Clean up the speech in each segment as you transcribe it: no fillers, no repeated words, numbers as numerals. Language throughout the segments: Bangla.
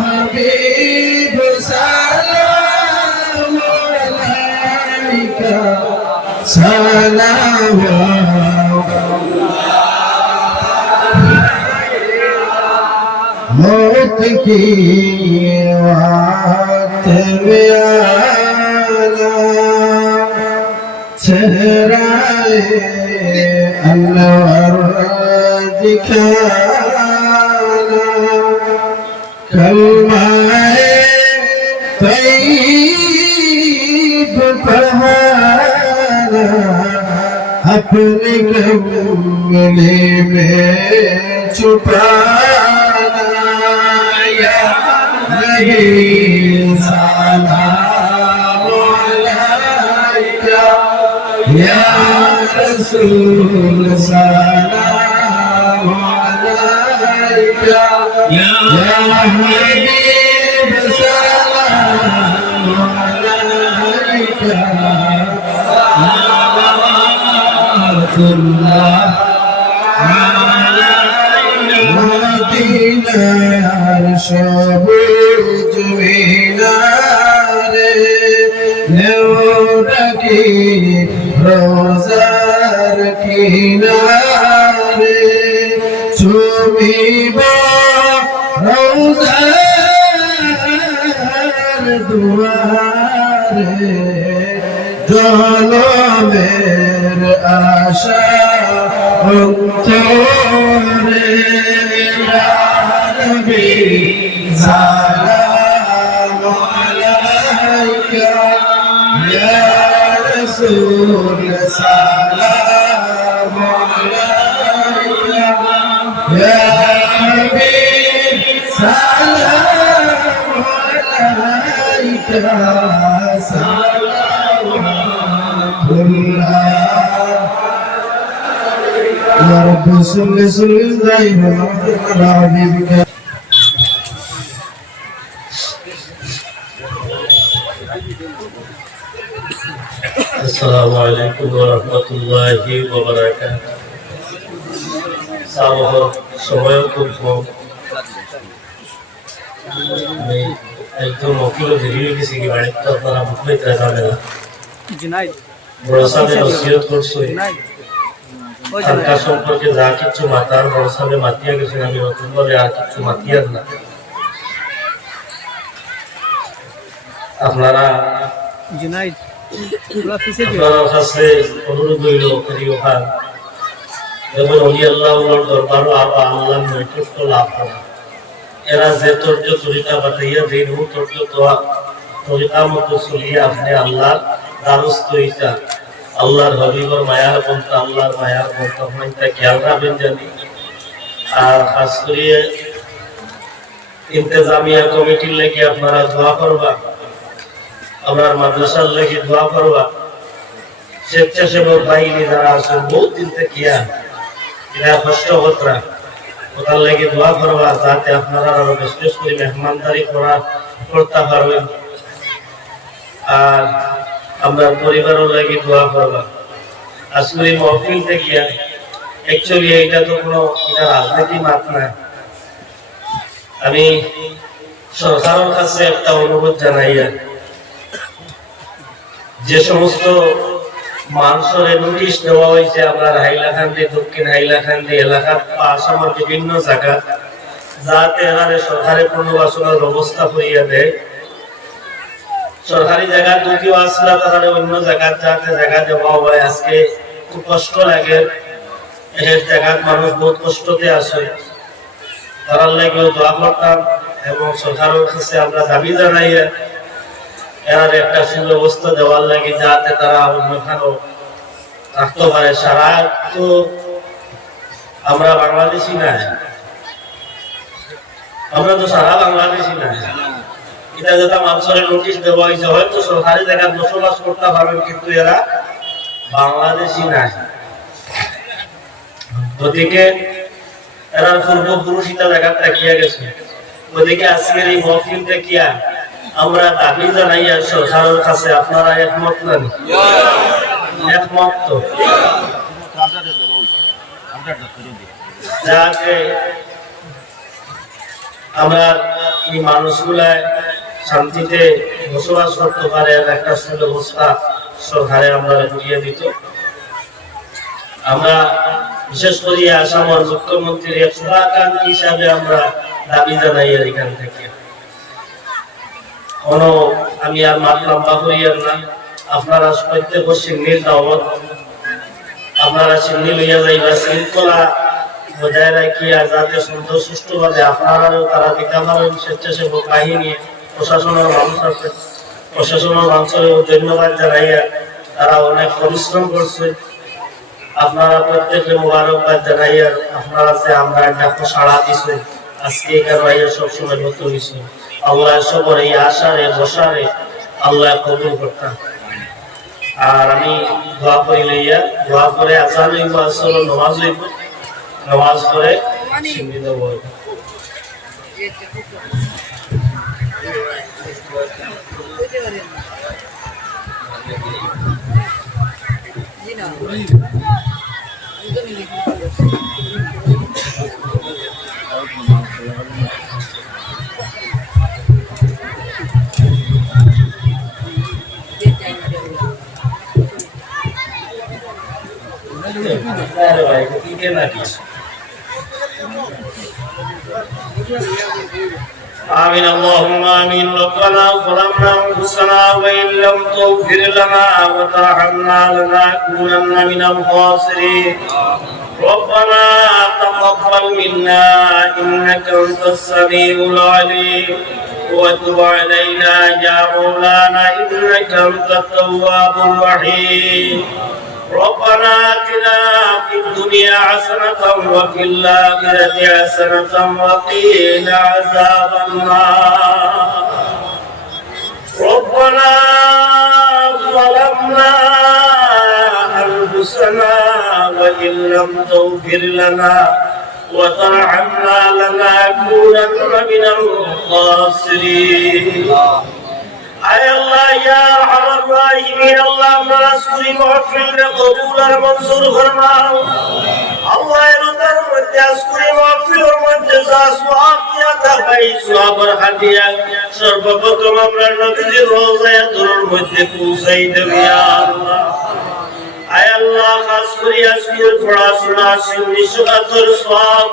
হাবিব সালাম আলাইকা সালাম मौत की वक्त में आना चेहराए अनवर दिखाना कलमाए तैयब पढ़ाना अपने गमले में छुपाना सलाम अलैका या रसूल सलाम अलैका या हबीब सलाम अलैका सलावतुल्लाह মদিনার সবুজ মিনারে নেওরাকি রোজার কিনারে ছবিব রোজার দুয়ারে জনমের আশা অন্তরে سلام عليك يا رسول سلام عليك يا حبيب سلام عليك صلوات الله يا رب صل دائما على حبيبك السلام عليكم ورحمة الله وبركاته সামহ সময় খুব কম আমি একদম অকিলো দেরি হয়ে গেছি কি বাড়িতে আপনারা মুখে যাবে না বড় সাহেব নসিহত করছে সরকার সম্পর্কে যা কিছু মাতার বড় সাহেব মাতিয়া গেছেন আমি নতুনভাবে আর কিছু মাতিয়ার না আপনারা আপনার কাছে অনুরোধ হইল করিও খান যেমন অলি আল্লাহ দরবারও আবার আল্লাহ নৈকট্য লাভ করা এরা যে তর্জ তরিকা বাতাইয়া যে তর্জ তরিকা মতো চলিয়ে আপনি আল্লাহর দ্বারস্থ হইতা আল্লাহর হবিবর মায়ার বলতে আল্লাহর মায়ার বলতে হয় তা খেয়াল রাখবেন জানি আর খাস করিয়ে ইন্তেজামিয়া কমিটির লেগে আপনারা দোয়া করবা আপনার মাদ্রাসার লেগে দোয়া করবা স্বেচ্ছাসেবক বাহিনী যারা আছেন বহুত দিন থেকে এরা কষ্ট হতরা ওটার লেগে দোয়া করবা যাতে আপনারা আরো বিশেষ করে মেহমানদারি করতে পারবেন আর আমরা পরিবারের লেগে দোয়া করবা আজকে এই মহফিল থেকে অ্যাকচুয়ালি এটা তো কোনো এটা রাজনীতি মাত না আমি সরকারের কাছে একটা অনুরোধ জানাই যে সমস্ত মানুষের নোটিশ দেওয়া হয়েছে আপনার হাইলাকান্দি দক্ষিণ হাইলাকান্দি এলাকার আসামের বিভিন্ন জায়গা যাতে এনারে সরকারের পুনর্বাসনের ব্যবস্থা করিয়া দেয় সরকারি জায়গা যদিও আসলে তাহলে অন্য জায়গার যাতে জায়গা দেওয়া হয় আজকে খুব কষ্ট লাগে এই জায়গার মানুষ বহুত কষ্টতে আসে তার লাগেও দোয়া করতাম এবং সরকারের কাছে আমরা দাবি জানাই এর একটা সুব্যবস্থা দেওয়ার লাগে যাতে তারা অন্যখানেও থাকতে পারে সারা তো আমরা বাংলাদেশি না আমরা তো সারা বাংলাদেশি না এটা যেটা মানুষের নোটিশ দেওয়া হয়েছে হয়তো সরকারি জায়গায় বসবাস করতে পারবেন কিন্তু এরা বাংলাদেশি না ওদিকে এরা পূর্বপুরুষ এটা জায়গা তাকিয়ে গেছে ওদিকে আজকের এই মহফিল দেখিয়া আমরা দাবি জানাই সরকারের কাছে আপনারা একমত নেন একমত তো যাতে আমরা এই মানুষগুলা শান্তিতে বসবাস করতে পারে একটা সুব্যবস্থা সরকারে আমরা দিয়ে দিত। আমরা বিশেষ করে আসামের মুখ্যমন্ত্রীর শুভাকাঙ্ক্ষী হিসাবে আমরা দাবি জানাই এখান থেকে। আমি আর মাত লম্বা করিয়ার না, আপনারা প্রত্যেক সিন্নির দাওয়াত আপনারা সিন্নি লইয়া যাইবা, শৃঙ্খলা বজায় রাখিয়া যাতে সুষ্ঠুভাবে আপনারাও তারা দিতে পারেন। স্বেচ্ছাসেবক বাহিনী প্রশাসনের মানুষের ধন্যবাদ জানাইয়া তারা অনেক পরিশ্রম করছে। আপনারা প্রত্যেকে মোবারকবাদ জানাইয়া আপনারা যে আমরা একটা সাড়া দিছে আজকে এখানে সবসময় মতো হয়েছে। আল্লাহ সবর এই আশারে বসারে আল্লাহ কবুল করতাম। আর আমি দোয়া করি লইয়া, দোয়া করে আজান হইব, আসল নামাজ হইব, নামাজ করে সিন্নি দেব। آمين اللهم آمين. ربنا ظلمنا أنفسنا وإن لم تغفر لنا وترحمنا لنكونن من الخاسرين. ربنا تقبل منا إنك أنت السميع العليم وتب علينا يا مولانا إنك أنت التواب الرحيم. ربنا آتنا في الدنيا حسنة وفي الآخرة حسنة وقنا عذاب النار. ربنا ظلمنا أنفسنا وإن لم تغفر لنا وترحمنا لنكونن من الخاسرين. আয় আল্লাহ ইয়া আরহামার রাহিমিন, আল্লাহ আমরা আজকের মাহফিলকে কবুল আর মঞ্জুর ফরমাও। আল্লাহ এর মধ্যে আজকের মাহফিলের মধ্যে যা সওয়াব দিয়া পাই সওয়াবের হাদিয়া সর্বপ্রথম আমরা নবীজির রওজায়ে তুরুর মধ্যে পৌঁছাই দেব ইয়া আল্লাহ। আয় আল্লাহ খাস করে আজকের পড়াশোনা সিন্নি সুগাতর সওয়াব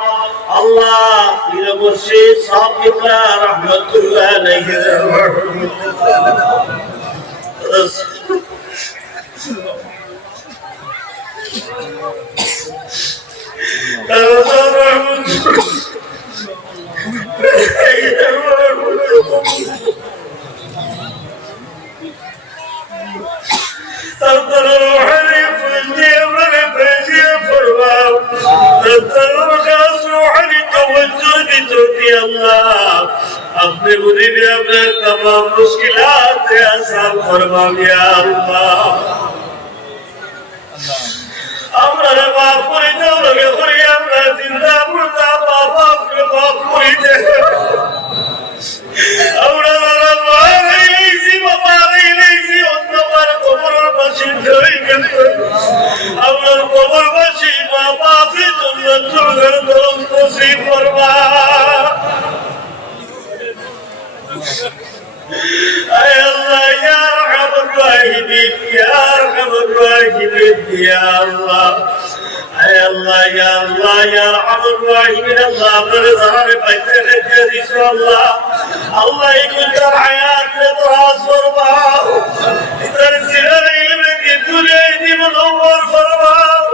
আল্লাহ পীর মুর্শিদ সাহেব কিবলা রাহমাতুল্লাহ আলাইহি अपने बुरी भी अपने तमाम मुश्किलात से आसान फरमा दिया अल्लाह। আমরা মাফ করে দাও লগে করে আমরা জিন্দা মুর্দা বাবা আপনি মাফ করে দে। আমরা মারাইছি বাবা মারাইছি অন্ধকার কবরের পাশে ধরে গেছে। আমরা কবর পাশে বাবা আপনি জান্নাতুল ফেরদৌস নসিব ফরমা। আয় আল্লাহ ইয়া আরহামার রাহিমিন ইয়া আরহামার রাহিমিন ইয়া আল্লাহ। আয় আল্লাহ ইয়া আল্লাহ ইয়া আরহামার রাহিমিন, আল্লাহ আপনার জানারে বাইতে রেখে দিছো আল্লাহ। আল্লাহ ইকুলকার হায়াত রে দরাজ ফরমাও, ইতার সিরারে ইলমে কি দুনিয়া জীবন ওমর ফরমাও।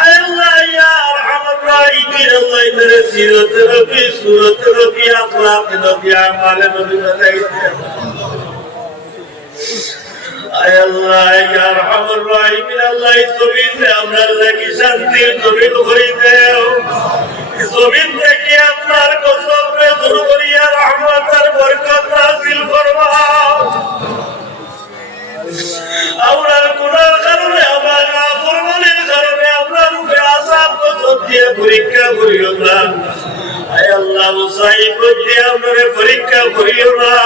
আয় আল্লাহ ইয়া আরহামার রাহিমিন, আল্লাহ ইতার সিরাত নবী সুরত নবী আখলাক নবী আমাল নবী বানাইতে। আয় আল্লাহ ইয়া আরহামার রাহিমিন, আল্লাহ জমিনে আমরা লাগি শান্তি জমিন করে দেও। জমিন থেকে আপনার কসমে দূর করিয়া রহমতের বরকত নাযিল ফরমাও। আমরার গুনার কারণে আমার নাফরমানির কারণে আপনার উপরে আযাব গজব দিয়ে পরীক্ষা করিও না। আয় আল্লাহ মুসাইবত দিয়ে আমারে পরীক্ষা করিও না।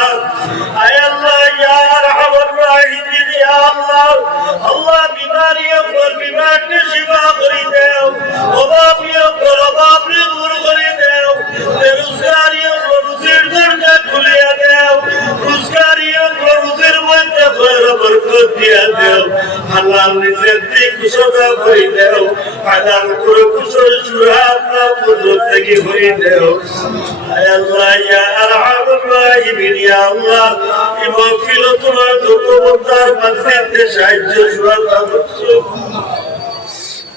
আয় আল্লাহ ইয়া আরহামার রাহিমিন ইয়া আল্লাহ, আল্লাহ বিমারিও পর বিমারকে শিফা করে দেও, অভাবিও পর অভাবকে দূর করে দেও, বেরোজগারিও পর রুজির দরজা খয়র বরকত দিয়া দেও হালাল রিজিক দিয়ে কুশলতা করে দেও হালাল করে কুশল চূড়া আপনার কুদরত থেকে ভরে দেও আয় আল্লাহ ইয়া আরহামুর রাহিমিন ইয়া আল্লাহ এই মাহফিল তোমার দুঃখবন্দার মাঝখানে সাহায্য সুরাতা করছো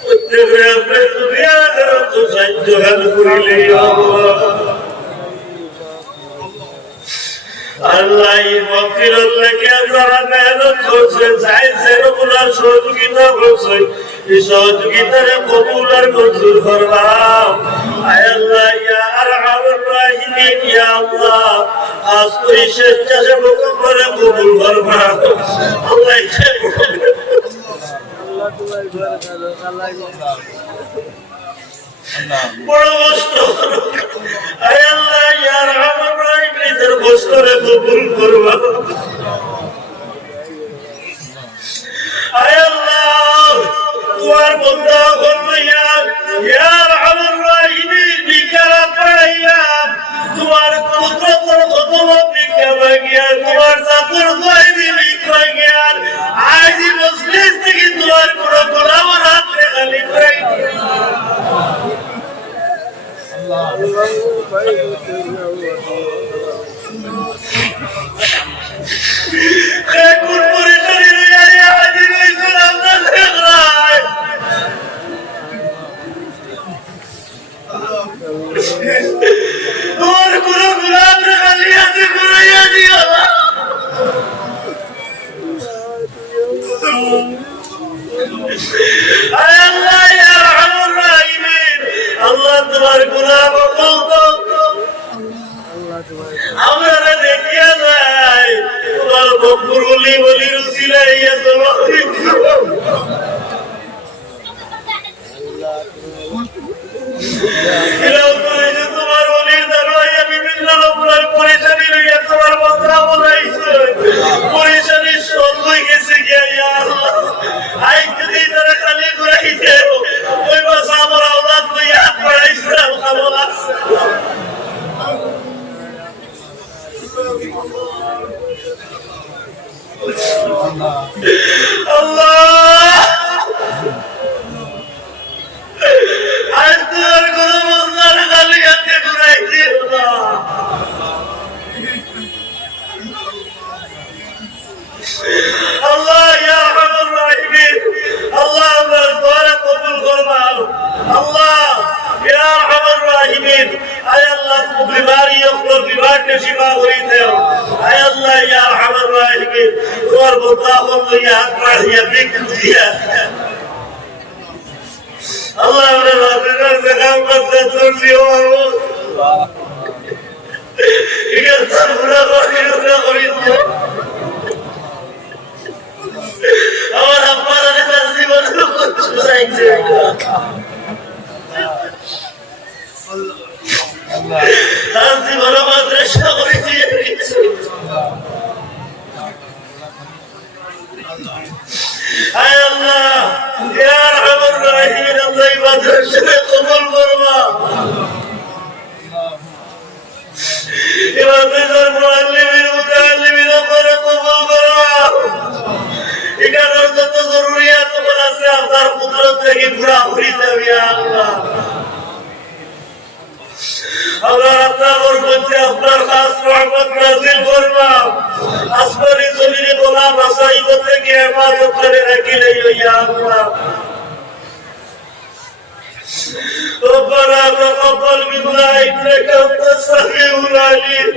প্রত্যেকে আপনি দুনিয়ার তো সাহায্য হাল করিলে আল্লাহ আল্লাহ এই মাহফিলের লাগি যারা মেহনত করছে চাইছে রবুলার সহযোগিতা করছে এই সহযোগিতারে কবুল আর মঞ্জুর ফরমাও আয় আল্লাহ ইয়া আরহামুর রাহিমিন ইয়া আল্লাহ আজ করি স্বেচ্ছাসেবক করে কবুল ফরমাও আল্লাহ বড় কষ্ট আয় আল্লাহ ইয়া আরহামুর রাহিমিন এর কষ্টরে কবুল ফরমাও আয় আল্লাহ তোমার বান্দা বলইয়া ইয়া আরহামুর রাহিমিন বিকারা পড়াইয়া তোমার কুদরতের খতম বিকা লাগিয়া তোমার জাদুর দোয়াই বিকা গিয়া আজ মজলিস থেকে তোমার পুরো গোলাম হাতে খালি করে কোন পরিচয় নিয়ে হাজির হয়েছিল আপনার দেখলাম তোমার কোন গোলাম খালি হাতে ঘুরাইয়া দিও আয় আল্লাহ ইয়া আরহামুর রাহিমিন আল্লাহ তোমার গোলাম বলতো আমরা দেখিয়া যাই তোমার বকুর বলি বলি রুসিলাইয়া তোমার তোমার বলির দাঁড়াইয়া বিভিন্ন রকমের পরিচানি লইয়া তোমার বন্ধা বলাইছে পরিচানি সব হয়ে গেছে গিয়া ইয়া আল্লাহ আই যদি তারা খালি ঘুরাইছে ওই বাসা আমার আওলাদ লইয়া পড়াইছিলাম খাবো লাগছে আল্লাহ আজ তোর কোন বন্ধার খালি হাতে ঘুরাইছি আল্লাহ ইয়া আরহামুর রাহিমিন আল্লাহ আমার দোয়া কবুল ফরমাও আল্লাহ ইয়া আরহামুর রাহিমিন আয় আল্লাহ বিমারি অকল বিমারকে শিফা করে দাও আয় আল্লাহ ইয়া আরহামুর রাহিমিন তোর বন্দা হইয়া আত্মাহিয়া বিকুদিয়া আল্লাহ আমরা রাতের দেখাম করতে তুলসিও ঠিক আছে পুরা করিস আমার আব্বারা তার জীবন চাইছে তার জীবন মাদ্রাসা করে দিয়ে দিচ্ছে আয় আল্লাহ ইয়া আরহামুর রাহিমিন আল্লাহ মাদ্রাসা কবুল ফরমা ইমামদের মুআল্লিমিন মুতাআল্লিমিন করে কবুল ফরমা এখানের যত জরুরিয়াত আছে আপনার কুদরত থেকে পুরা করে দাও ইয়া আল্লাহ আল্লাহ আপনার মধ্যে আপনার খাস রহমত নাযিল ফরমাও আসমানি জমিনে গোলাম আসাইব থেকে ইবাদত করে রাখিলে ইয়া আল্লাহ ربنا تقبل منا انك انت السميع العليم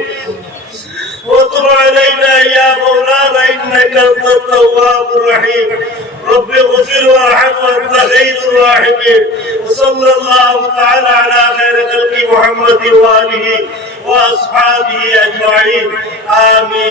وتب علينا يا مولانا انك انت التواب الرحيم رب اغفر وارحم وانت خير الراحمين وصلى الله تعالى على خير خلق محمد واله واصحابه اجمعين امين